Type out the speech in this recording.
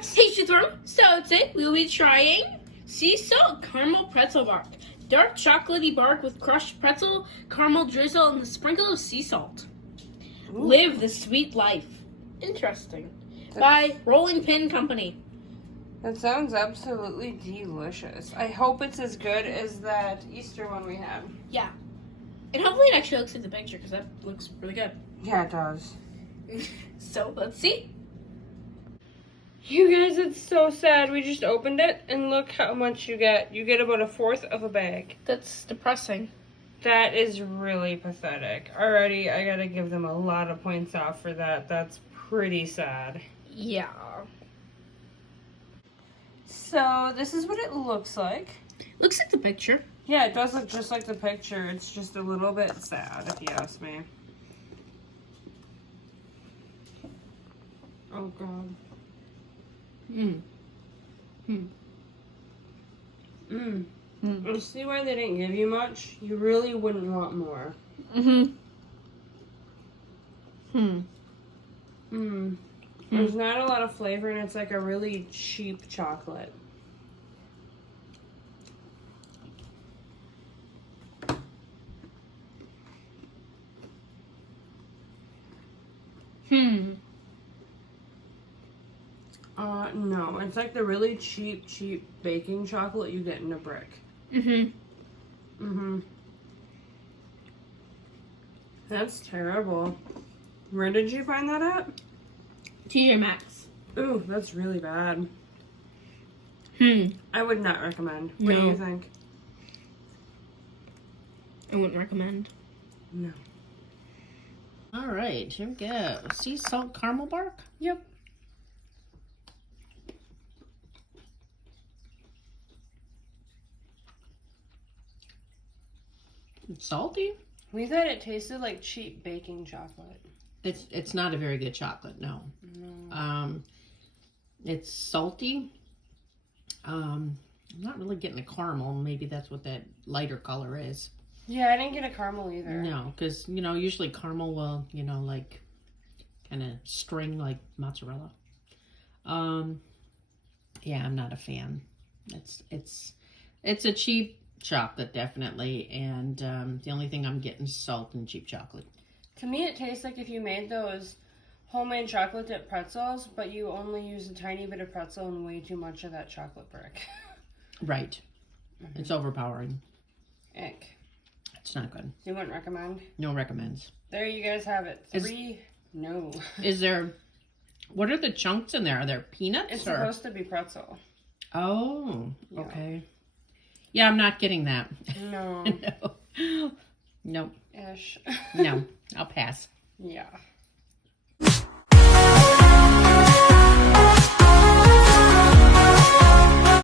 maniacs! Hey, Shithrum! So today we will be trying sea salt caramel pretzel bark. Dark chocolatey bark with crushed pretzel, caramel drizzle, and a sprinkle of sea salt. Ooh. Live the sweet life. Interesting. By Rolling Pin Company. That sounds absolutely delicious. I hope it's as good as that Easter one we had. Yeah. And hopefully it actually looks like the picture because that looks really good. Yeah, it does. So let's see. You guys, it's so sad. We just opened it and look how much you get. You get about a fourth of a bag. That's depressing. That is really pathetic. Already, I gotta give them a lot of points off for that. That's pretty sad. Yeah. So, this is what it looks like. Looks like the picture. Yeah, it does look just like the picture. It's just a little bit sad, if you ask me. Oh, God. You see why they didn't give you much? You really wouldn't want more. There's not a lot of flavor, and it's like a really cheap chocolate. No, it's like the really cheap baking chocolate you get in a brick. That's terrible. Where did you find that at? TJ Maxx. Ooh, that's really bad. I would not recommend. What do you think? I wouldn't recommend. No. All right, here we go. Sea salt caramel bark? Yep. It's salty. We thought it tasted like cheap baking chocolate. It's not a very good chocolate, no. It's salty. I'm not really getting a caramel. Maybe that's what that lighter color is. Yeah, I didn't get a caramel either. No, because, usually caramel will, like, kind of string like mozzarella. Yeah, I'm not a fan. It's a cheap chocolate, definitely, and the only thing I'm getting is salt and cheap chocolate. To me, it tastes like if you made those homemade chocolate dip pretzels, but you only use a tiny bit of pretzel and way too much of that chocolate brick. Right. It's overpowering. Ick. It's not good. You wouldn't recommend? No recommends. There you guys have it. No. Is there, what are the chunks in there? Are there peanuts? It's supposed to be pretzel. Oh, Yeah. okay. Yeah, I'm not getting that. No. No. Nope. Ish. No, I'll pass. Yeah.